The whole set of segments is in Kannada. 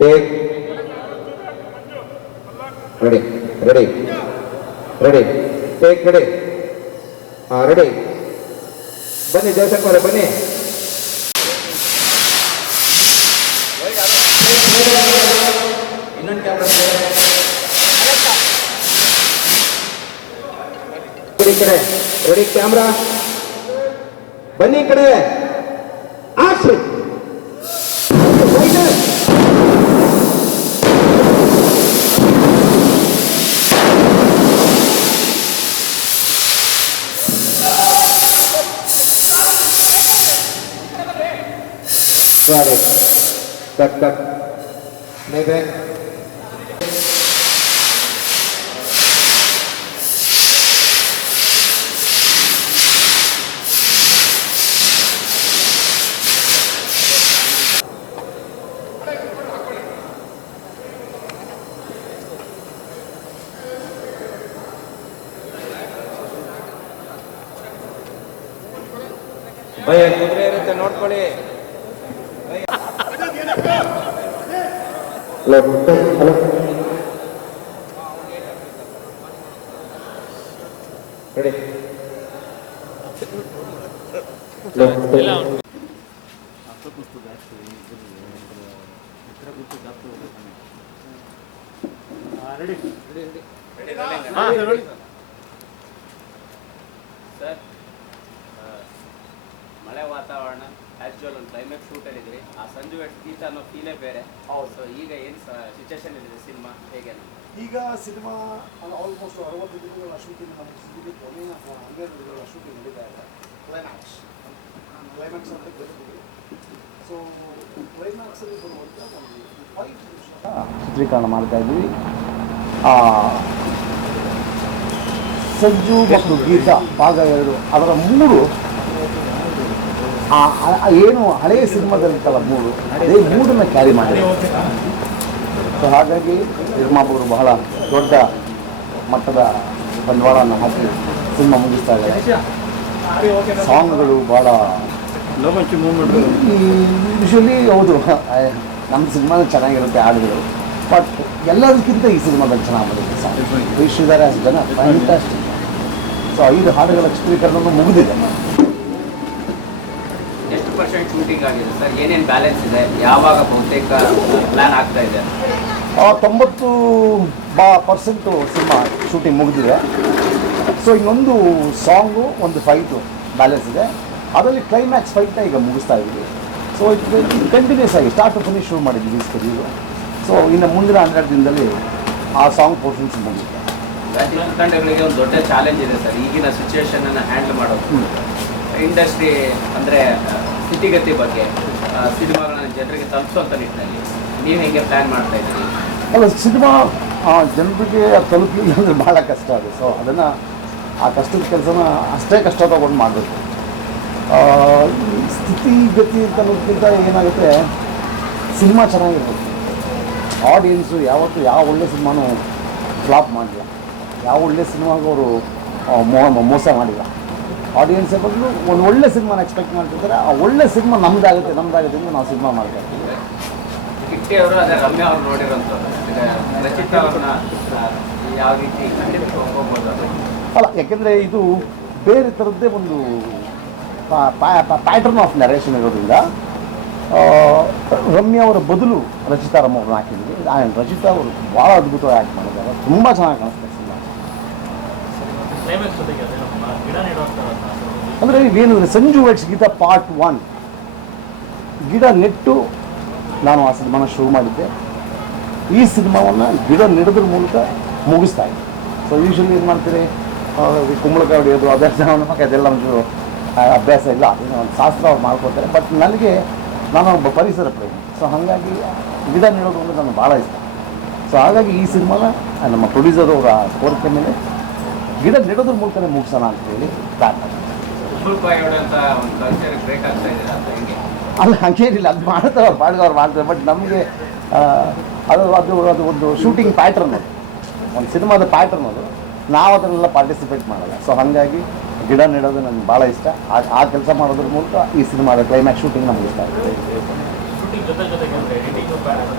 Take ready ready ready take ready ready ಬನ್ನಿ ಜಯಶಂಕರ್ ಬನ್ನಿ ಇನ್ನೊಂದು ಕ್ಯಾಮ್ರಾ ಈ ಕಡೆ ರೆಡಿ ಕ್ಯಾಮ್ರಾ ಬನ್ನಿ ಈ ಕಡೆ ಆಕ್ಷನ್ ಕಟ್ ಕಟ್ maybe ಭಯ ಕುದುರೆ ಇರುತ್ತೆ ನೋಡ್ಕೊಳ್ಳಿ ಹಲೋ ರೆಡಿ ಸರ್ ಮಳೆ ವಾತಾವರಣ ಆ್ಯಕ್ಚುಯಲ್ ಒಂದು ಕ್ಲೈಮ್ಯಾಕ್ಸ್ ಶೂಟಲ್ಲಿದ್ರಿ ಆ ಸಂಜು ಗೀತ ಅನ್ನೋ ಫೀಲೇ ಬೇರೆ. ಸೊ ಈಗ ಏನು ಸಿಚುವೇಶನ್ ಇದೆ ಸಿನಿಮಾ ಹೇಗೆ? ಈಗ ಸಿನಿಮಾ ಆಲ್ಮೋಸ್ಟ್ 60 ದಿನಗಳ ಶೂಟಿಂಗ್ ಮುಗಿಸಿದ್ದು, ಕೊನೆಯ 12 ದಿನಗಳ ಶೂಟಿಂಗ್ ನಡೀತಾ ಇದೆ. ಕ್ಲೈಮ್ಯಾಕ್ಸ್ ಅಂತ ಗೊತ್ತಿದೆ. ಸೊ ಕ್ಲೈಮ್ಯಾಕ್ಸಲ್ಲಿ ಬರುವಂಥ ಒಂದು 5 ನಿಮಿಷ ಚಿತ್ರೀಕರಣ ಮಾಡ್ತಾ ಇದ್ವಿ. ಸಂಜು ಮತ್ತು ಗೀತಾ ಭಾಗ 2 ಅದರ 3 ಏನು ಹಳೆಯ ಸಿನಿಮಾದಲ್ಲಿತ್ತಲ್ಲ 3 ಅದೇ 3ನ್ನ ಕ್ಯಾರಿ ಮಾಡಿದೆ. ಸೊ ಹಾಗಾಗಿ ನಿರ್ಮಾಪಕರು ಬಹಳ ದೊಡ್ಡ ಮಟ್ಟದ ಬಂಡವಾಳವನ್ನು ಹಾಕಿ ಸಿನಿಮಾ ಮುಗಿಸ್ತಾ ಇದ್ದಾರೆ. ಸಾಂಗ್ಗಳು ಭಾಳ ಯೂಶ್ವಲಿ ಹೌದು ನಮ್ಮ ಸಿನಿಮಾದ ಚೆನ್ನಾಗಿರುತ್ತೆ ಹಾಡುಗಳು, ಬಟ್ ಎಲ್ಲದಕ್ಕಿಂತ ಈ ಸಿನಿಮಾದಲ್ಲಿ ಚೆನ್ನಾಗಿ ಬರುತ್ತೆ ಸಾಂಗ್. ಶ್ರೀಧರ್ ಆಸ್ ಜನ ಫ್ಯಾಂಟಾಸ್ಟಿಕ್. ಸೊ 5 ಹಾಡುಗಳ ಚಿತ್ರೀಕರಣ ಮುಗಿದಿದೆ. ಎಷ್ಟು ಪರ್ಸೆಂಟ್ ಶೂಟಿಂಗ್ ಆಗಿದೆ ಸರ್? ಏನೇನು ಬ್ಯಾಲೆನ್ಸ್ ಇದೆ? ಯಾವಾಗ ಬಹುತೇಕ ಪ್ಲಾನ್ ಆಗ್ತಾ ಇದೆ? 90% ಸಿನಿಮಾ ಶೂಟಿಂಗ್ ಮುಗಿದಿದೆ. ಸೊ ಇನ್ನೊಂದು ಸಾಂಗು ಒಂದು ಫೈಟು ಬ್ಯಾಲೆನ್ಸ್ ಇದೆ. ಅದರಲ್ಲಿ ಕ್ಲೈಮ್ಯಾಕ್ಸ್ ಫೈಟ್ನ ಈಗ ಮುಗಿಸ್ತಾ ಇದ್ದೀವಿ. ಸೊ ಇದು ಕಂಟಿನ್ಯೂಸ್ ಆಗಿ ಸ್ಟಾರ್ಟ್ ಟು ಫಿನಿಶ್ ಶುರು ಮಾಡಿದ್ದೀವಿ ಈ ಸ್ಟುಡಿಯೋ. ಸೊ ಇನ್ನು ಮುಂದಿನ 12 ದಿನದಲ್ಲಿ ಆ ಸಾಂಗ್ ಪೋರ್ಷನ್ಸ್ ಮುಗಿಯುತ್ತೆ. ತಂಡಗಳಿಗೆ ಒಂದು ದೊಡ್ಡ ಚಾಲೆಂಜ್ ಇದೆ ಸರ್ ಈಗಿನ ಸಿಚುವೇಶನನ್ನು ಹ್ಯಾಂಡಲ್ ಮಾಡೋದು. ಇಂಡಸ್ಟ್ರಿ ಅಂದರೆ ಸ್ಥಿತಿಗತಿ ಬಗ್ಗೆ ಸಿನಿಮಾಗಳನ್ನ ಜನರಿಗೆ ತಲುಪಿಸೋಂಥ ನಿಟ್ಟಿನಲ್ಲಿ ನೀವು ಹೇಗೆ ಪ್ಲ್ಯಾನ್ ಮಾಡ್ತಾ ಇದ್ದೀರಿ? ಅಲ್ಲ, ಸಿನಿಮಾ ಜನರಿಗೆ ತಲುಪಲಿಲ್ಲ ಅಂದರೆ ಭಾಳ ಕಷ್ಟ ಅದು. ಸೊ ಅದನ್ನು ಆ ಕಷ್ಟದ ಕೆಲಸನ ಅಷ್ಟೇ ಕಷ್ಟ ತಗೊಂಡು ಮಾಡಬೇಕು. ಸ್ಥಿತಿಗತಿ ಅಂತ ಅನ್ನೋದಕ್ಕಿಂತ ಏನಾಗುತ್ತೆ, ಸಿನಿಮಾ ಚೆನ್ನಾಗಿರ್ಬೇಕು. ಆಡಿಯನ್ಸು ಯಾವತ್ತೂ ಯಾವ ಒಳ್ಳೆ ಸಿನಿಮಾನೂ ಫ್ಲಾಪ್ ಮಾಡಿಲ್ಲ, ಯಾವ ಒಳ್ಳೆ ಸಿನಿಮಾಗೂ ಅವರು ಮೋಸ ಮಾಡಿಲ್ಲ. ಆಡಿಯನ್ಸೇ ಬದಲು ಒಂದು ಒಳ್ಳೆ ಸಿನಿಮಾನ ಎಕ್ಸ್ಪೆಕ್ಟ್ ಮಾಡ್ತಿರ್ತಾರೆ. ಆ ಒಳ್ಳೆ ಸಿನಿಮಾ ನಮ್ಮದಾಗುತ್ತೆ ಅಂತ ನಾವು ಸಿನಿಮಾ ಮಾಡ್ತಾ ಇದ್ದೀವಿ. ಕಿಟ್ಟಿ ಅವರು ಅದೇ ರಮ್ಯಾ ಅವರು ನೋಡಿರೋಂಥದ್ದು, ರಚಿತಾ ಅವ್ರನ್ನ ಯಾವ ರೀತಿ ಹೋಗ್ಬೋದು ಅದು? ಅಲ್ಲ, ಯಾಕೆಂದರೆ ಇದು ಬೇರೆ ಥರದ್ದೇ ಒಂದು ಪ್ಯಾಟರ್ನ್ ಆಫ್ ನರೇಷನ್ ಇರೋದ್ರಿಂದ ರಮ್ಯಾ ಅವರ ಬದಲು ರಚಿತಾ ರಾಮ್ ಅವ್ರನ್ನ ಹಾಕಿದ್ವಿ. ರಚಿತಾ ಅವರು ಭಾಳ ಅದ್ಭುತವಾಗಿ ಆ್ಯಕ್ಟ್ ಮಾಡಿದ್ದಾರೆ, ತುಂಬ ಚೆನ್ನಾಗಿ ಕಾಣಿಸ್ತಾರೆ ಸಿನಿಮಾ. ಅಂದರೆ ಇವೇನಂದರೆ ಸಂಜು ವೆಟ್ಸ್ ಗೀತಾ ಪಾರ್ಟ್ 1 ಗಿಡ ನೆಟ್ಟು ನಾನು ಆ ಸಿನಿಮಾನ ಶುರು ಮಾಡಿದ್ದೆ. ಈ ಸಿನಿಮಾವನ್ನು ಗಿಡ ನೆಡೋದ್ರ ಮೂಲಕ ಮುಗಿಸ್ತಾ ಇದ್ದೆ. ಸೊ ಯೂಶ್ವಲಿ ಏನು ಮಾಡ್ತೀರಿ, ಕುಂಬಳಕಾಯಿ ಹೊಡೆಯೋದು ಅದೆಲ್ಲ ಒಂಚೂರು ಅಭ್ಯಾಸ ಇಲ್ಲ, ಅದನ್ನು ಒಂದು ಶಾಸ್ತ್ರ ಅವ್ರು ಮಾಡ್ಕೊತಾರೆ. ಬಟ್ ನನಗೆ ನಾನು ಒಬ್ಬ ಪರಿಸರ ಪ್ರೇಮಿ. ಸೊ ಹಾಗಾಗಿ ಗಿಡ ನೆಡೋದು ಅಂದರೆ ನನಗೆ ಭಾಳ ಇಷ್ಟ. ಸೊ ಹಾಗಾಗಿ ಈ ಸಿನಿಮಾನ ನಮ್ಮ ಪ್ರೊಡ್ಯೂಸರ್ ಅವರ ಕೋರಿಕೆ ಮೇಲೆ ಗಿಡ ನೆಡೋದ್ರ ಮೂಲಕನೇ ಮುಗಿಸೋಣ ಅಂತೇಳಿ ಪ್ಲಾನ್ ಮಾಡಿ. ಅಲ್ಲ, ಹಂಗೇನಿಲ್ಲ, ಅದು ಮಾಡ್ತಾರೆ ಅವ್ರು ಪಾಡ್ದವ್ರು ಮಾಡ್ತಾರೆ. ಬಟ್ ನಮಗೆ ಅದು ಒಂದು ಶೂಟಿಂಗ್ ಪ್ಯಾಟ್ರನ್, ಅದು ಒಂದು ಸಿನಿಮಾದ ಪ್ಯಾಟ್ರನ್, ಅದು ನಾವು ಅದನ್ನೆಲ್ಲ ಪಾರ್ಟಿಸಿಪೇಟ್ ಮಾಡಲ್ಲ. ಸೊ ಹಾಗಾಗಿ ಗಿಡ ನೆಡೋದು ನನಗೆ ಭಾಳ ಇಷ್ಟ. ಆ ಕೆಲಸ ಮಾಡೋದ್ರ ಮೂಲಕ ಈ ಸಿನಿಮಾದ ಕ್ಲೈಮ್ಯಾಕ್ಸ್ ಶೂಟಿಂಗ್ನ ಮುಗಿಸ್ತಾ ಇದ್ದೀವಿ. ಜೊತೆಗೆ ಅಂದರೆ ಎಡಿಟಿಂಗ್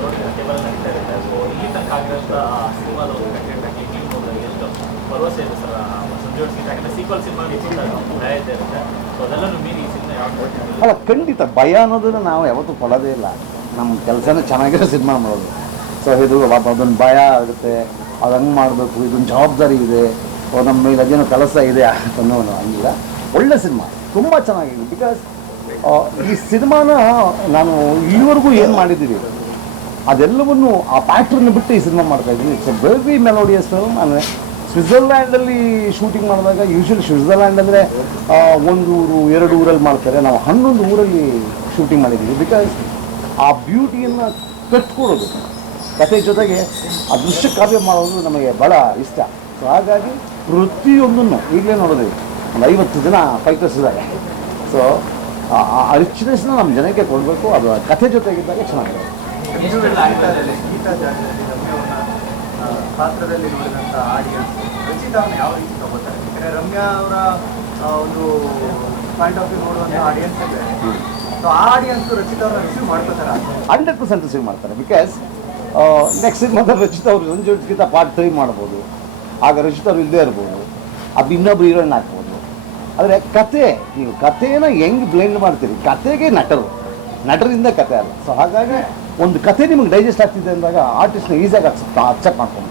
ನೋಡಿ ಟೇಬಲ್ ನಡೀತಾ ಇರುತ್ತೆ. ಸೊ ಇಲ್ಲಿ ತನಕ ಆಗಿರೋಂಥ ಸಿನಿಮಾದ ಒಂದು ಕಂಟೆಂಟಾಗಿ ನೀವು ನೋಡಿದಾಗ ಎಷ್ಟು ಭರವಸೆ ಇದೆ ಸರ್ ಸಂಜು ಗೀತ? ಯಾಕಂದರೆ ಸೀಕ್ವಲ್ ಸಿನಿಮಾ ಭಯ ಇದ್ದೇ ಇರುತ್ತೆ. ಸೊ ಅದೆಲ್ಲರೂ ಮೀರಿ ಈ ಸಿನಿಮಾ ಯಾವ ಅಲ್ಲ, ಖಂಡಿತ ಭಯ ಅನ್ನೋದನ್ನು ನಾವು ಯಾವತ್ತೂ ಕೊಡೋದೇ ಇಲ್ಲ. ನಮ್ಮ ಕೆಲಸನೇ ಚೆನ್ನಾಗಿರೋ ಸಿನಿಮಾ ಮಾಡೋದು. ಸೊ ಇದು ಅದೊಂದು ಭಯ ಆಗುತ್ತೆ, ಅದು ಹಂಗೆ ಮಾಡಬೇಕು, ಇದೊಂದು ಜವಾಬ್ದಾರಿ ಇದೆ, ನಮ್ಮ ಮೇಲೆ ಅದೇನೋ ಕೆಲಸ ಇದೆ ಅನ್ನೋ ಹಂಗಿಲ್ಲ. ಒಳ್ಳೆ ಸಿನಿಮಾ, ತುಂಬ ಚೆನ್ನಾಗಿದೆ. ಬಿಕಾಸ್ ಈ ಸಿನಿಮಾನ ನಾನು ಇಲ್ಲಿವರೆಗೂ ಏನು ಮಾಡಿದ್ದೀವಿ ಅದೆಲ್ಲವನ್ನು ಆ ಪ್ಯಾಟ್ರನ್ನ ಬಿಟ್ಟು ಈ ಸಿನಿಮಾ ಮಾಡ್ತಾಯಿದ್ದೀನಿ. It's A very melodious film. ಅಂದರೆ ಸ್ವಿಟ್ಜರ್ಲ್ಯಾಂಡಲ್ಲಿ ಶೂಟಿಂಗ್ ಮಾಡಿದಾಗ ಯೂಶ್ವಲಿ ಸ್ವಿಟ್ಜರ್ಲ್ಯಾಂಡ್ ಅಂದರೆ ಒಂದು ಊರು 2 ಊರಲ್ಲಿ ಮಾಡ್ತಾರೆ. ನಾವು 11 ಊರಲ್ಲಿ ಶೂಟಿಂಗ್ ಮಾಡಿದ್ದೀವಿ. ಬಿಕಾಸ್ ಆ ಬ್ಯೂಟಿಯನ್ನು ಕಟ್ಕೊಡೋದು ಕಥೆ ಜೊತೆಗೆ ಆ ದೃಶ್ಯ ಕಾವ್ಯ ಮಾಡೋದು ನಮಗೆ ಭಾಳ ಇಷ್ಟ. ಸೊ ಹಾಗಾಗಿ ಪ್ರತಿಯೊಂದನ್ನು ಈಗಲೇ ನೋಡೋದು ಒಂದು 50 ಜನ ಫೈಟರ್ಸ್ ಇದ್ದಾರೆ. ಸೊ ಆ ರಿಚ್ನೆಸ್ನ ನಮ್ಮ ಜನಕ್ಕೆ ಕೊಡಬೇಕು. ಅದು ಕಥೆ ಜೊತೆಗಿದ್ದಾಗ ಚೆನ್ನಾಗಿದೆ. ಗೀತಾ ಜಾಗದಲ್ಲಿ ರಮ್ಯಾವನ್ನ ಪಾತ್ರದಲ್ಲಿ ನೋಡಿದಂಥ ಆಡಿಯನ್ಸ್ ರಚಿತಾ ಅವ್ರನ್ನ ಯಾವ ರೀತಿ ತಗೋತಾರೆ? ಯಾಕಂದರೆ ರಮ್ಯಾ ಅವರ ಒಂದು ಪಾಯಿಂಟ್ ಆಫ್ ವ್ಯೂ ನೋಡುವಂಥ ಆಡಿಯನ್ಸ್ ಇದೆ. ಸೊ ಆ ಆಡಿಯನ್ಸು ರಚಿತಾ ಅವ್ರನ್ನ ರಿಸೀವ್ ಮಾಡ್ಕೋತಾರೆ 100% ರಿಸೀವ್ ಮಾಡ್ತಾರೆ. ಬಿಕಾಸ್ ನೆಕ್ಸ್ಟ್ ಸಿನಿಮಾದಲ್ಲಿ ರಚಿತಾ ಅವರು ಸಂಜು ಗೀತಾ ಪಾರ್ಟ್ 3 ಮಾಡ್ಬೋದು. ಆಗ ರಚಿತಾ ಅವರು ಇಲ್ಲದೇ ಇರ್ಬೋದು, ಅದು ಇನ್ನೊಬ್ರು ಹೀರೋಯಿನ್ ಹಾಕ್ಬೋದು. ಆದರೆ ಕತೆ, ನೀವು ಕಥೆನ ಹೆಂಗೆ ಬ್ಲೆಂಡ್ ಮಾಡ್ತೀರಿ, ಕತೆಗೆ ನಟರಿಂದ ಕತೆ ಅಲ್ಲ. ಸೊ ಹಾಗಾಗಿ ಒಂದು ಕತೆ ನಿಮಗೆ ಡೈಜೆಸ್ಟ್ ಆಗ್ತಿದೆ ಅಂದಾಗ ಆರ್ಟಿಸ್ಟ್ನ ಈಸಿಯಾಗಿ ಅಕ್ಸೆಪ್ಟ್ ಮಾಡ್ಕೊಂಡು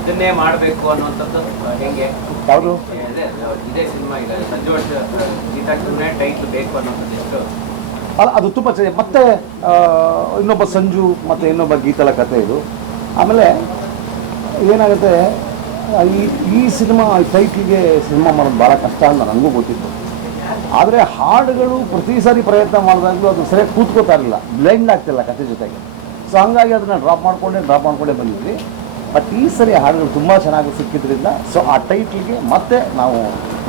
ಇದನ್ನೇ ಮಾಡಬೇಕು ಅನ್ನುವಂಥದ್ದು ಹೆಂಗೆ ಯಾವುದು ಇದೇ ಸಿನಿಮಾ ಈಗ ಸಂಜು ಗೀತಾಕ್ಕೆ ಟೈಟ್ಲ್ ಬೇಕು ಅನ್ನೋಂಥದ್ದು ಎಷ್ಟು ಅಲ್ಲ, ಅದು ತುಂಬ ಚೆನ್ನಾಗಿ. ಮತ್ತೆ ಇನ್ನೊಬ್ಬ ಸಂಜು ಮತ್ತು ಇನ್ನೊಬ್ಬ ಗೀತಲ ಕತೆ ಇದು. ಆಮೇಲೆ ಏನಾಗುತ್ತೆ, ಈ ಸಿನಿಮಾ ಟೈಟ್ಲಿಗೆ ಸಿನಿಮಾ ಮಾಡೋದು ಭಾಳ ಕಷ್ಟ ಅಂತ ನನಗೂ ಗೊತ್ತಿತ್ತು. ಆದರೆ ಹಾಡುಗಳು ಪ್ರತಿ ಸಾರಿ ಪ್ರಯತ್ನ ಮಾಡಿದಾಗಲೂ ಅದು ಸರಿಯಾಗಿ ಕೂತ್ಕೋತಾ ಇರಲಿಲ್ಲ, ಬ್ಲೆಂಡ್ ಆಗ್ತಿಲ್ಲ ಕಥೆ ಜೊತೆಗೆ. ಸೊ ಹಂಗಾಗಿ ಅದನ್ನು ಡ್ರಾಪ್ ಮಾಡ್ಕೊಂಡೇ ಬಂದಿದ್ವಿ. ಬಟ್ ಈ ಸರಿ ಹಾಡುಗಳು ತುಂಬ ಚೆನ್ನಾಗಿ ಸಿಕ್ಕಿದ್ರಿಂದ ಸೊ ಆ ಟೈಟ್ಲಿಗೆ ಮತ್ತೆ ನಾವು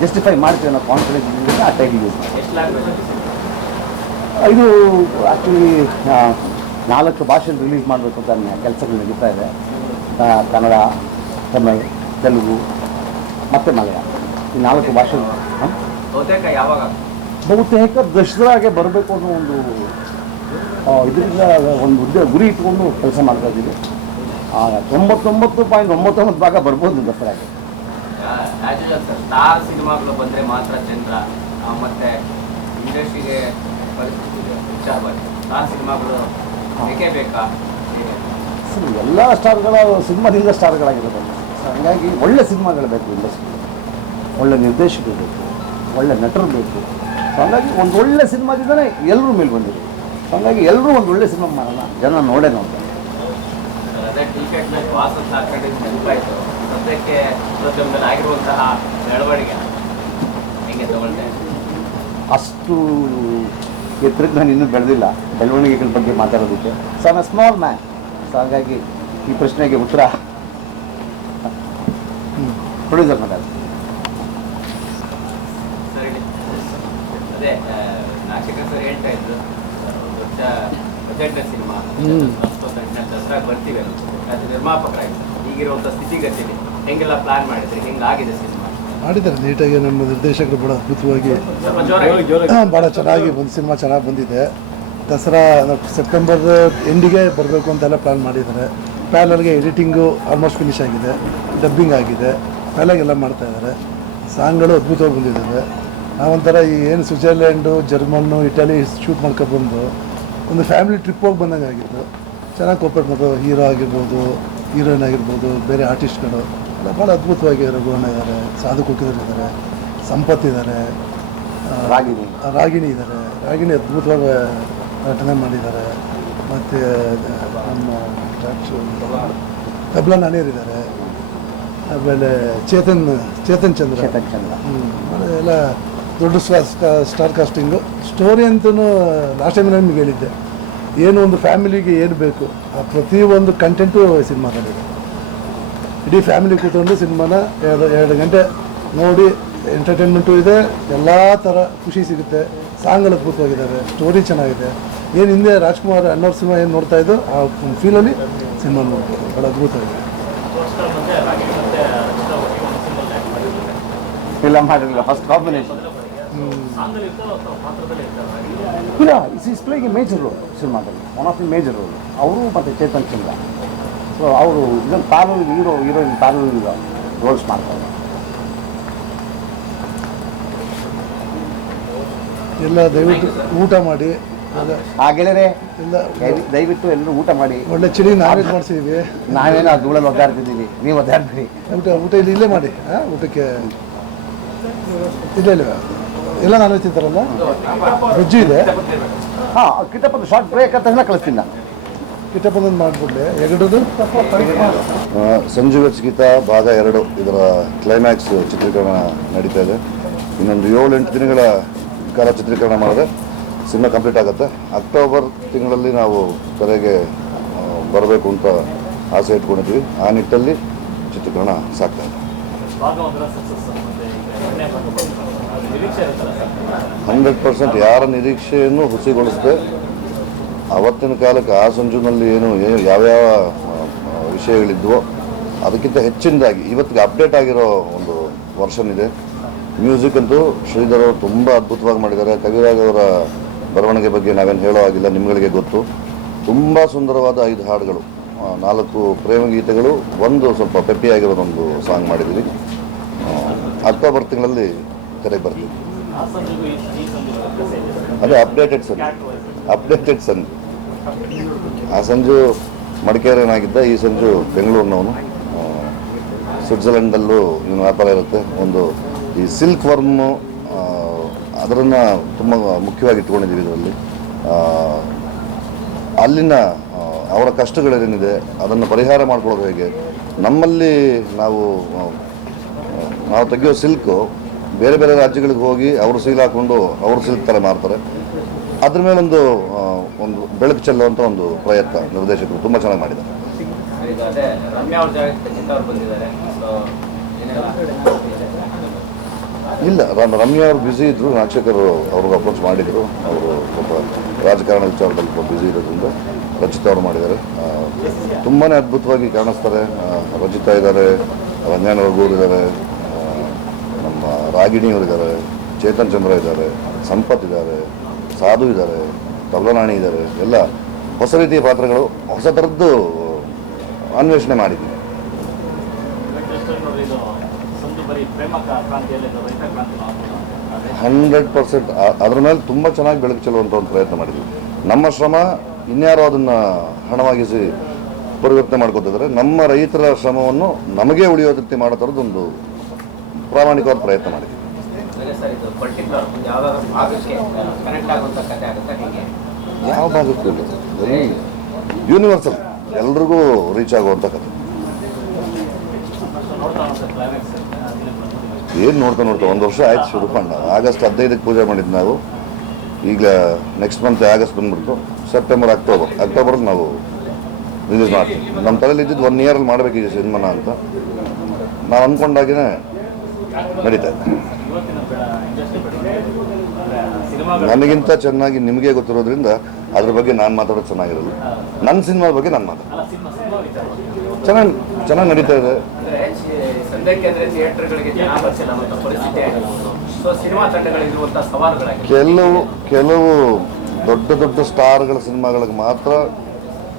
ಜಸ್ಟಿಫೈ ಮಾಡ್ತೀವಿ ಅನ್ನೋ ಕಾನ್ಫಿಡೆನ್ಸ್ ಇದ್ರಿಂದ ಆ ಟೈಟ್ಲ್ ಯೂಸ್ ಮಾಡಿ. ಎಷ್ಟು ಲ್ಯಾಂಗ್ವೇಜ್ ಇದು ಆ್ಯಕ್ಚುಲಿ 4 ಭಾಷೆಯಲ್ಲಿ ರಿಲೀಸ್ ಮಾಡಬೇಕು ಅಂತ ನನ್ನ ಕೆಲಸಗಳು ನಡೀತಾ ಇದೆ. ಕನ್ನಡ, ತಮಿಳ್, ತೆಲುಗು ಮತ್ತು ಮಲಯಾಳ, ಈ 4 ಭಾಷೆ. ಬಹುತೇಕ ಯಾವಾಗ ಬಹುತೇಕ ದಸರಾಗೆ ಬರಬೇಕು ಅನ್ನೋ ಒಂದು ಇದರಿಂದ ಒಂದು ಗುರಿ ಇಟ್ಕೊಂಡು ಕೆಲಸ ಮಾಡ್ತಾ ಇದ್ದೀವಿ. 99.99 ಭಾಗ ಬರ್ಬೋದು ದಸರಾಗೆ. ಆ್ಯಸ್ ಯೂಶುವಲ್ ಸರ್, ಸ್ಟಾರ್ ಸಿನಿಮಾಗಳು ಬಂದರೆ ಮಾತ್ರ ಚಂದ್ರ ಮತ್ತು ಇಂಡಸ್ಟ್ರಿಗೆ ಪರಿಸ್ಥಿತಿಗೆ ವಿಚಾರವಾಗಿ ಸ್ಟಾರ್ ಸಿನಿಮಾಗಳು ಬೇಕೇ ಬೇಕಾ? ಎಲ್ಲ ಸ್ಟಾರ್ಗಳ ಸಿನಿಮಾದಿಂದ ಸ್ಟಾರ್ಗಳಾಗಿರೋದು. ಹಾಗಾಗಿ ಒಳ್ಳೆ ಸಿನಿಮಾಗಳು ಬೇಕು ಇಂಡಸ್ಟ್ರಿಗೆ, ಒಳ್ಳೆ ನಿರ್ದೇಶಕರು ಬೇಕು, ಒಳ್ಳೆ ನಟರು ಬೇಕು. ಸೊ ಹಾಗಾಗಿ ಒಂದು ಒಳ್ಳೆ ಸಿನಿಮಾದಿಂದಲೇ ಎಲ್ಲರೂ ಮೇಲೆ ಬಂದಿದೆ. ಹಾಗಾಗಿ ಎಲ್ಲರೂ ಒಂದು ಒಳ್ಳೆ ಸಿನಿಮಾ ಮಾಡೋಣ, ಜನ ನೋಡ್ತಾರೆ. ಅದೇ ಟಿ ಶರ್ಟ್ ಮೇಲೆ ವಾಸಸ್ ಹಾಕೊಂಡಿದ್ದು ನೆನಪಾಯಿತು. ಸದ್ಯಕ್ಕೆ ಪ್ರತಿಯೊಂದಲ್ಲಿ ಆಗಿರುವಂತಹ ಬೆಳವಣಿಗೆ ಹೆಂಗೆ ತಗೊಳ್ತೆ? ಅಷ್ಟು ಎತ್ತರಕ್ಕೆ ನಾನು ಇನ್ನೂ ಬೆಳೆದಿಲ್ಲ ಬೆಳವಣಿಗೆಗಳ ಬಗ್ಗೆ ಮಾತಾಡೋದಕ್ಕೆ. So I am A small man. So ಹಾಗಾಗಿ ಈ ಪ್ರಶ್ನೆಗೆ ಉತ್ತರ ಪ್ರೊಡ್ಯೂಸರ್ ಮಾತಾಡ್ತೀನಿ. ಸರಿ, ಅದೇ ನಾಶಕರ್ ಸರ್ ಹೇಳ್ತಾ ಇದ್ರು, ದೊಡ್ಡ ಬಜೆಟ್ನ ಸಿನಿಮಾ ದಸರಾಗೆ ಬರ್ತೀವಿ ಅದು ನಿರ್ಮಾಪಕರಾಗಿ ಈಗಿರುವಂಥ ಸ್ಥಿತಿಗತಿಯಲ್ಲಿ ಹೆಂಗೆಲ್ಲ ಪ್ಲಾನ್ ಮಾಡಿದ್ರಿ, ಹೆಂಗಾಗಿದೆ ಸಿನಿಮಾ? ಮಾಡಿದ್ದಾರೆ ನೀಟಾಗಿ. ನಮ್ಮ ನಿರ್ದೇಶಕರು ಭಾಳ ಅದ್ಭುತವಾಗಿ ಸ್ವಲ್ಪ ಜೋರಾಗಿ ಭಾಳ ಚೆನ್ನಾಗಿ ಒಂದು ಸಿನಿಮಾ ಚೆನ್ನಾಗಿ ಬಂದಿದೆ. ದಸರಾ ಸೆಪ್ಟೆಂಬರ್ ಎಂಡಿಗೆ ಬರಬೇಕು ಅಂತೆಲ್ಲ ಪ್ಲ್ಯಾನ್ ಮಾಡಿದ್ದಾರೆ. ಪ್ಯಾಲಲ್ಗೆ ಎಡಿಟಿಂಗು ಆಲ್ಮೋಸ್ಟ್ ಫಿನಿಶ್ ಆಗಿದೆ, ಡಬ್ಬಿಂಗ್ ಆಗಿದೆ, ಪ್ಯಾಲಾಗೆಲ್ಲ ಮಾಡ್ತಾಯಿದ್ದಾರೆ. ಸಾಂಗ್ಗಳು ಅದ್ಭುತವಾಗಿ ಬಂದಿದ್ದಾವೆ. ನಾವೊಂಥರ ಈ ಏನು ಸ್ವಿಟ್ಜರ್ಲ್ಯಾಂಡು, ಜರ್ಮನ್ನು, ಇಟಲಿ ಶೂಟ್ ಮಾಡ್ಕೊಬಂದು ಒಂದು ಫ್ಯಾಮಿಲಿ ಟ್ರಿಪ್ ಹೋಗಿ ಬಂದಂಗೆ ಆಗಿತ್ತು. ಚೆನ್ನಾಗಿ ಕೋಪರೇಟ್ ಮಾಡೋದು, ಹೀರೋ ಆಗಿರ್ಬೋದು, ಹೀರೋಯಿನ್ ಆಗಿರ್ಬೋದು, ಬೇರೆ ಆರ್ಟಿಸ್ಟ್ಗಳು ಎಲ್ಲ ಭಾಳ ಅದ್ಭುತವಾಗಿ. ರಘುವಣ್ಣ ಇದ್ದಾರೆ, ಸಾಧು ಕುಕಿದರ್ ಇದ್ದಾರೆ, ಸಂಪತ್ ಇದ್ದಾರೆ, ರಾಗಿಣಿ ಇದ್ದಾರೆ. ರಾಗಿಣಿ ಅದ್ಭುತವಾಗಿ ನಟನೆ ಮಾಡಿದ್ದಾರೆ. ಮತ್ತು ನಮ್ಮ ತಬ್ಲಾ ನಾಣಿಯರ್ ಇದ್ದಾರೆ. ಆಮೇಲೆ ಚೇತನ್ ಚಂದ್ರ ಆಮೇಲೆ ಎಲ್ಲ ದೊಡ್ಡ ಸ್ಟಾರ್ ಕಾಸ್ಟಿಂಗು. ಸ್ಟೋರಿ ಅಂತೂ ಲಾಸ್ಟ್ ಟೈಮ್ ನಿಮಗೆ ಹೇಳಿದ್ದೆ, ಏನು ಒಂದು ಫ್ಯಾಮಿಲಿಗೆ ಏನು ಬೇಕು ಆ ಪ್ರತಿಯೊಂದು ಕಂಟೆಂಟು ಸಿನಿಮಾದಲ್ಲಿದೆ. ಇಡೀ ಫ್ಯಾಮಿಲಿ ಕೂತ್ಕೊಂಡು ಸಿನಿಮಾನ 2 ಗಂಟೆ ನೋಡಿ ಎಂಟರ್ಟೈನ್ಮೆಂಟು ಇದೆ, ಎಲ್ಲ ಥರ ಖುಷಿ ಸಿಗುತ್ತೆ. ಸಾಂಗ್ಗಳು ಅದ್ಭುತವಾಗಿದ್ದಾವೆ, ಸ್ಟೋರಿ ಚೆನ್ನಾಗಿದೆ. ಏನು ಹಿಂದೆ ರಾಜ್ಕುಮಾರ್ ಅನ್ನೋರ್ ಸಿನಿಮಾ ಏನು ನೋಡ್ತಾ ಇದ್ದು ಆ ಫೀಲಲ್ಲಿ ಸಿನಿಮಾ ನೋಡ್ಬೋದು, ಭಾಳ ಅದ್ಭುತವಾಗಿದೆ. ಇಲ್ಲ ಮಾಡಿರಲಿಲ್ಲ, ಫಸ್ಟ್ ಕಾಂಬಿನೇಷನ್. ಸಾಂಗಲ್ಲಿ ಇರ್ತಾರೋ ಅಥವಾ ಪಾತ್ರದಲ್ಲಿ ಇರ್ತಾರೋ ಇಲ್ಲ, is playing a major role ಸಿನಿಮಾದಲ್ಲಿ, one of the major role ಅವರು ಮತ್ತು ಚೇತನ್ ಚಂದ್ರ. ಸೊ ಅವರು ಇದನ್ನು ಪ್ಯಾರಲ್ ಹೀರೋಯಿನ್ ಪ್ಯಾರಲ್ ರೋಲ್ಸ್ ಮಾಡ್ತಾರೆ. ಎಲ್ಲ ದಯವಿಟ್ಟು ಊಟ ಮಾಡಿ, ಆ ಗೆಳೆಯರೆ ಎಲ್ಲ ದಯವಿಟ್ಟು ಎಲ್ಲರೂ ಊಟ ಮಾಡಿ. ಒಳ್ಳೆ ಚಿಡಿ ನಾನ್ ವೆಜ್ ಮಾಡಿಸಿದ್ದೀವಿ. ನಾವೇನೋ ಆ ಧೂಳಲ್ಲಿ ಒದ್ದಾಡ್ತಿದ್ದೀವಿ, ನೀವು ಒದ್ದಾಡ್ತೀವಿ. ಊಟ ಇಲ್ಲೇ ಮಾಡಿ. ಊಟಕ್ಕೆ ಇಲ್ಲ ಎಲ್ಲ ನಾನ್ ವೆಜ್ ತಿಂತಾರಲ್ಲ, ವೆಜ್ಜು ಇದೆ. ಹಾಂ, ಕಿಟ್ಟಪ್ಪನ ಶಾರ್ಟ್ ಬ್ರೇಕ್ ಅಂತ ತಕ್ಷಣ ಕಳಿಸ್ತೀನಿ ನಾನು. ಕಿಟ್ಟಪ್ಪನೊಂದು ಮಾಡಿಬಿಡ್ಲೆ ಎಗಡೋದು. ಸಂಜು ವೆಟ್ಸ್ ಗೀತಾ ಭಾಗ 2 ಇದರ ಕ್ಲೈಮ್ಯಾಕ್ಸ್ ಚಿತ್ರೀಕರಣ ನಡೀತಾ ಇದೆ. ಇನ್ನೊಂದು 7-8 ದಿನಗಳ ಕಾಲ ಚಿತ್ರೀಕರಣ ಮಾಡಿದ್ರೆ ಸಿನಿಮಾ ಕಂಪ್ಲೀಟ್ ಆಗುತ್ತೆ. ಅಕ್ಟೋಬರ್ ತಿಂಗಳಲ್ಲಿ ನಾವು ತೆರೆಗೆ ಬರಬೇಕು ಅಂತ ಆಸೆ ಇಟ್ಕೊಂಡಿದ್ದೀವಿ. ಆ ನಿಟ್ಟಲ್ಲಿ ಚಿತ್ರೀಕರಣ ಸಾಗ್ತಾ ಇದೆ. ಭಾಗ 1 ಸಕ್ಸಸ್ ಮತ್ತೆ ಈಗ ಎರಡನೇ ಭಾಗ ಅದು ನಿರೀಕ್ಷೆ ಇರುತ್ತಲ್ಲ ಸರ್? 100% ಯಾರ ನಿರೀಕ್ಷೆಯನ್ನು ಹುಸಿಗೊಳಿಸದೆ ಅವತ್ತಿನ ಕಾಲಕ್ಕೆ ಆ ಸಂಜುನಲ್ಲಿ ಏನು ಯಾವ್ಯಾವ ವಿಷಯಗಳಿದ್ವೋ ಅದಕ್ಕಿಂತ ಹೆಚ್ಚಿನದಾಗಿ ಇವತ್ತಿಗೆ ಅಪ್ಡೇಟ್ ಆಗಿರೋ ಒಂದು ವರ್ಷನ್ ಇದೆ. ಮ್ಯೂಸಿಕ್ ಅಂತೂ ಶ್ರೀಧರ್ ಅವರು ತುಂಬ ಅದ್ಭುತವಾಗಿ ಮಾಡಿದ್ದಾರೆ. ಕವಿರಾಜ್ ಅವರ ಬರವಣಿಗೆ ಬಗ್ಗೆ ನಾವೇನು ಹೇಳೋ ಆಗಿಲ್ಲ, ನಿಮ್ಗಳಿಗೆ ಗೊತ್ತು. ತುಂಬ ಸುಂದರವಾದ 5 ಹಾಡುಗಳು, 4 ಪ್ರೇಮ ಗೀತೆಗಳು, ಒಂದು ಸ್ವಲ್ಪ ಪೆಪ್ಪಿಯಾಗಿರೋದೊಂದು ಸಾಂಗ್ ಮಾಡಿದ್ದೀವಿ. ಅಕ್ಟೋಬರ್ ತಿಂಗಳಲ್ಲಿ ತೆರೆಗೆ ಬರ್ತೀವಿ. ಆ ಸಂಜೆಗೂ ಈ ಸಂಜೆಗೂ ವ್ಯತ್ಯಾಸ ಇದೆ ಸರ್? ಅದೇ ಅಪ್ಡೇಟೆಡ್ ಸಂಜು. ಆ ಸಂಜು ಮಡಿಕೇರಿನಾಗಿದ್ದ, ಈ ಸಂಜು ಬೆಂಗಳೂರಿನವನು. ಸ್ವಿಟ್ಜರ್ಲೆಂಡಲ್ಲೂ ಇವನು ವ್ಯಾಪಾರ ಇರುತ್ತೆ. ಒಂದು ಈ ಸಿಲ್ಕ್ ವರ್ಮು ಅದನ್ನು ತುಂಬ ಮುಖ್ಯವಾಗಿ ಇಟ್ಕೊಂಡಿದ್ದೀವಿ ಇದರಲ್ಲಿ. ಅಲ್ಲಿನ ಅವರ ಕಷ್ಟಗಳೇನಿದೆ ಅದನ್ನು ಪರಿಹಾರ ಮಾಡ್ಕೊಳ್ಳೋದು ಹೇಗೆ, ನಮ್ಮಲ್ಲಿ ನಾವು ತೆಗೆಯೋ ಸಿಲ್ಕು ಬೇರೆ ಬೇರೆ ರಾಜ್ಯಗಳಿಗೆ ಹೋಗಿ ಅವರು ಸೀಲ್ ಹಾಕ್ಕೊಂಡು ಅವರು ಸಿಲ್ಕ್ ಥರ ಮಾರ್ತಾರೆ. ಅದ್ರ ಮೇಲೊಂದು ಒಂದು ಬೆಳಕು ಚೆಲ್ಲುವಂಥ ಒಂದು ಪ್ರಯತ್ನ ನಿರ್ದೇಶಕರು ತುಂಬ ಚೆನ್ನಾಗಿ ಮಾಡಿದ್ದಾರೆ. ಈಗ ಅದೇ ರಮ್ಯಾ ಅವ್ರ ಜಾಗಕ್ಕೆ ಚಿತ್ತ ಅವ್ರು ಬಂದಿದ್ದಾರೆ. ಸೊ ಇಲ್ಲ, ರಮ್ಯಾ ಅವರು ಬ್ಯುಸಿ ಇದ್ದರು. ನಾಚಕರು ಅವ್ರಿಗೆ ಅಪ್ರೋಚ್ ಮಾಡಿದರು. ಅವರು ಸ್ವಲ್ಪ ರಾಜಕಾರಣ ವಿಚಾರದಲ್ಲಿ ಸ್ವಲ್ಪ ಬ್ಯುಸಿ ಇರೋದ್ರಿಂದ ರಚಿತಾ ಅವರು ಮಾಡಿದ್ದಾರೆ. ತುಂಬಾ ಅದ್ಭುತವಾಗಿ ಕಾಣಿಸ್ತಾರೆ. ರಚಿತಾ ಇದ್ದಾರೆ, ರಂಜಾನ ರಘುವರು ಇದ್ದಾರೆ, ನಮ್ಮ ರಾಗಿಣಿಯವರಿದ್ದಾರೆ, ಚೇತನ್ ಚಂದ್ರ ಇದ್ದಾರೆ, ಸಂಪತ್ ಇದ್ದಾರೆ, ಸಾಧು ಇದ್ದಾರೆ, ತಬಲನಾಣಿ ಇದ್ದಾರೆ. ಎಲ್ಲ ಹೊಸ ರೀತಿಯ ಪಾತ್ರಗಳು, ಹೊಸ ಥರದ್ದು ಅನ್ವೇಷಣೆ ಮಾಡಿದ್ದೀವಿ. ಇದು ಸಂಜು ಬರೀ ಪ್ರೇಮ ಕ್ರಾಂತಿಯಲ್ಲಿ ರೈತ ಕ್ರಾಂತಿ 100% ಅದ್ರ ಮೇಲೆ ತುಂಬ ಚೆನ್ನಾಗಿ ಬೆಳಕು ಚೆಲ್ಲುವಂಥ ಒಂದು ಪ್ರಯತ್ನ ಮಾಡಿದ್ವಿ. ನಮ್ಮ ಶ್ರಮ ಇನ್ಯಾರೋ ಅದನ್ನು ಹಣವಾಗಿಸಿ ಪರಿವರ್ತನೆ ಮಾಡ್ಕೋತಿದ್ದಾರೆ. ನಮ್ಮ ರೈತರ ಶ್ರಮವನ್ನು ನಮಗೆ ಉಳಿಯೋದಕ್ಕೆ ಮಾಡೋ ಥರದ್ದೊಂದು ಪ್ರಾಮಾಣಿಕವಾದ ಪ್ರಯತ್ನ ಮಾಡಿದ್ವಿ. ಸರ್ ಇದು ಪರ್ಟಿಕ್ಯುಲರ್ ಯಾವುದಾದ್ರೂ ಭಾಗಕ್ಕೆ ಕನೆಕ್ಟ್ ಆಗುವಂಥ ಕಥೆ ಆಗುತ್ತೆ ಹೇಗೆ? ಯಾವ ಭಾಗಕ್ಕೂ ಯೂನಿವರ್ಸಲ್, ಎಲ್ರಿಗೂ ರೀಚ್ ಆಗುವಂಥ ಕಥೆ. ಏನು ನೋಡ್ತಾ 1 ವರ್ಷ ಆಯ್ತು ಶುರು ಮಾಡಿ. ಆಗಸ್ಟ್ 15ಕ್ಕೆ ಪೂಜೆ ಮಾಡಿದ್ದು ನಾವು. ಈಗ ನೆಕ್ಸ್ಟ್ ಮಂತ್ ಆಗಸ್ಟ್ ಬಂದ್ಬಿಡ್ತು. ಸೆಪ್ಟೆಂಬರ್ ಅಕ್ಟೋಬರಲ್ಲಿ ನಾವು ರಿಲೀಸ್ ಮಾಡ್ತೀವಿ. ನಮ್ಮ ತಲೆಯಲ್ಲಿ ಇದ್ದಿದ್ದು 1 ಇಯರಲ್ಲಿ ಮಾಡಬೇಕಿದೆ ಸಿನಿಮಾನ ಅಂತ ನಾವು ಅಂದ್ಕೊಂಡಾಗಿನೇ ನಡೀತಾ ಇದೆ. ನನಗಿಂತ ಚೆನ್ನಾಗಿ ನಿಮಗೆ ಗೊತ್ತಿರೋದ್ರಿಂದ ಅದ್ರ ಬಗ್ಗೆ ನಾನು ಮಾತಾಡೋದು ಚೆನ್ನಾಗಿರಲ್ಲ. ನನ್ನ ಸಿನಿಮಾ ಬಗ್ಗೆ ನಾನು ಚೆನ್ನಾಗಿ ನಡೀತಾ ಇದೆ. ಸದ್ಯಕ್ಕೆ ಅಂದರೆ ಥಿಯೇಟರ್ಗಳಿಗೆ ಜನ ಬರ್ತಿಲ್ಲ ಅಂತ ಪರಿಸ್ಥಿತಿ ಆಗಿಲ್ಲ. ಸೊ ಸಿನಿಮಾ ತಂಡಗಳಿರುವಂಥ ಸವಾಲುಗಳಾಗಿ ಕೆಲವು ದೊಡ್ಡ ಸ್ಟಾರ್ಗಳ ಸಿನಿಮಾಗಳಿಗೆ ಮಾತ್ರ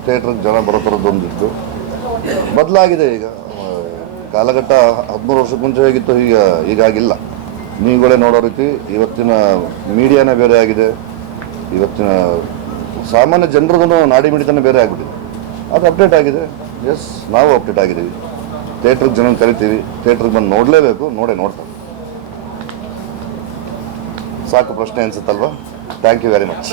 ಥಿಯೇಟ್ರಿಗೆ ಜನ ಬರೋ ಥರದ್ದೊಂದಿತ್ತು. ಬದಲಾಗಿದೆ ಈಗ. ಕಾಲಘಟ್ಟ 13 ವರ್ಷಕ್ಕೆ ಮುಂಚೆ ಹೇಗಿತ್ತು ಈಗಾಗಿಲ್ಲ. ನೀವುಗಳೇ ನೋಡೋ ರೀತಿ ಇವತ್ತಿನ ಮೀಡಿಯಾನೇ ಬೇರೆ ಆಗಿದೆ. ಇವತ್ತಿನ ಸಾಮಾನ್ಯ ಜನರದನ್ನು ನಾಡಿ ಮಿಡಿತನೇ ಬೇರೆ ಆಗಿಬಿಟ್ಟಿದೆ. ಅದು ಅಪ್ಡೇಟ್ ಆಗಿದೆ. ಎಸ್, ನಾವು ಅಪ್ಡೇಟ್ ಆಗಿದ್ದೀವಿ. ಥಿಯೇಟ್ರಿಗೆ ಜನ ಕರಿತೀವಿ, ಥಿಯೇಟ್ರಿಗೆ ಬಂದು ನೋಡಲೇಬೇಕು, ನೋಡ್ತಾರೆ. ಸಾಕು ಪ್ರಶ್ನೆ ಅನ್ಸುತ್ತಲ್ವಾ? Thank you very much.